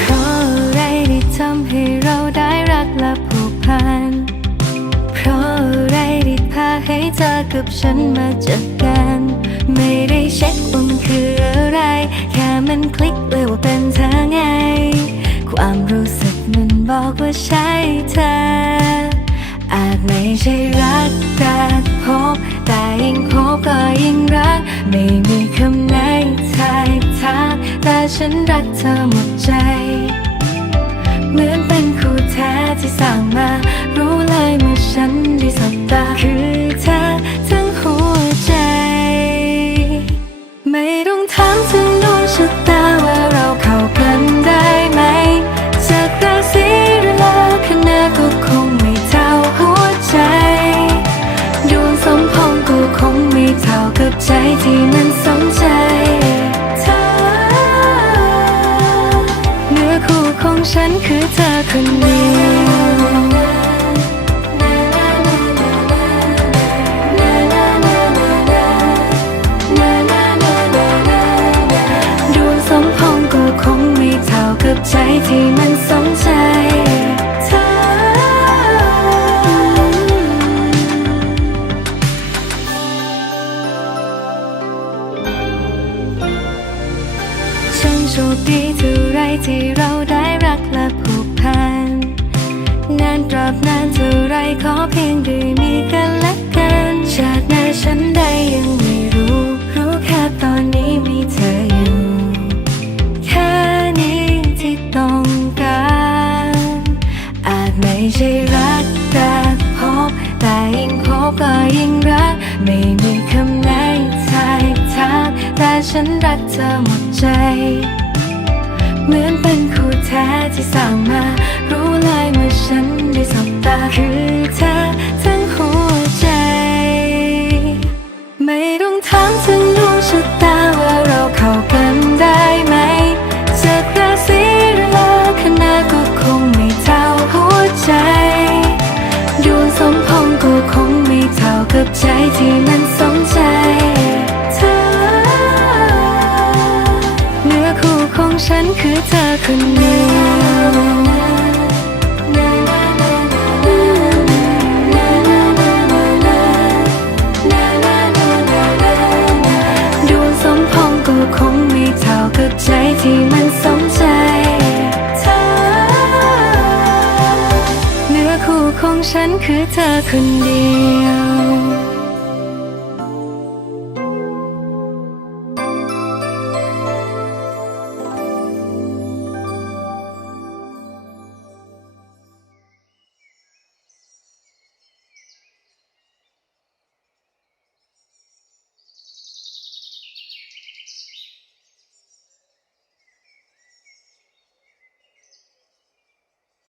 เพราะอะไรที่ทำให้เราได้รักและผูกพัน เพราะอะไรที่พาให้เธอกับฉันมาเจอกัน ไม่ได้เช็คว่ามันคืออะไร แค่มันคลิกเลยว่าเป็นเธอไง ความรู้สึกมันบอกว่าใช่เธอ อาจไม่ใช่รักแต่พบแต่ยิ่งพบก็ยิ่งรักไม่มี ฉันรักเธอหมดใจ เหมือนเป็นคู่แท้ที่สร้างมา รู้เลยเมื่อฉันได้สบตา คือเธอทั้งหัวใจ ไม่ต้องถามถึงดวงชะตาว่าเราเข้ากันได้ไหมจากราศีหรือลัคนาก็คงไม่เท่าหัวใจ ดวงสมพงษ์ก็คงไม่เท่ากับใจที่มัน ฉันคือเธอคนเดียว โชคดีเท่าไรที่เราได้รักและผูกพัน นานตราบนานเท่าไรขอเพียงได้มีกันและกัน ชาติหน้าฉันได้ยังไม่รู้ รู้แค่ตอนนี้มีเธออยู่ แค่นี้ที่ต้องการ อาจไม่ใช่รักแต่พบ แต่ยิ่งพบก็ยิ่งรัก ไม่มีคำไหนทายทักแต่ฉันรักเธอหมดใจ เหมือนเป็นคู่แท้ที่สร้างมา รู้เลยเมื่อฉันได้สบตาคือเธอทั้งหัวใจ ไม่ต้องถามถึงดวงชะตาว่าเราเข้ากันได้ไหมจากราศีหรือลัคนาก็คงไม่เท่าหัวใจดวงสมพงก็คงไม่เท่ากับใจที่มันส ฉันคือเธอคนเดียวดวงสมพงษ์ก็คงไม่เท่ากับใจที่มันสนใจเธอเนื้อคู่ของฉันคือเธอคนเดียว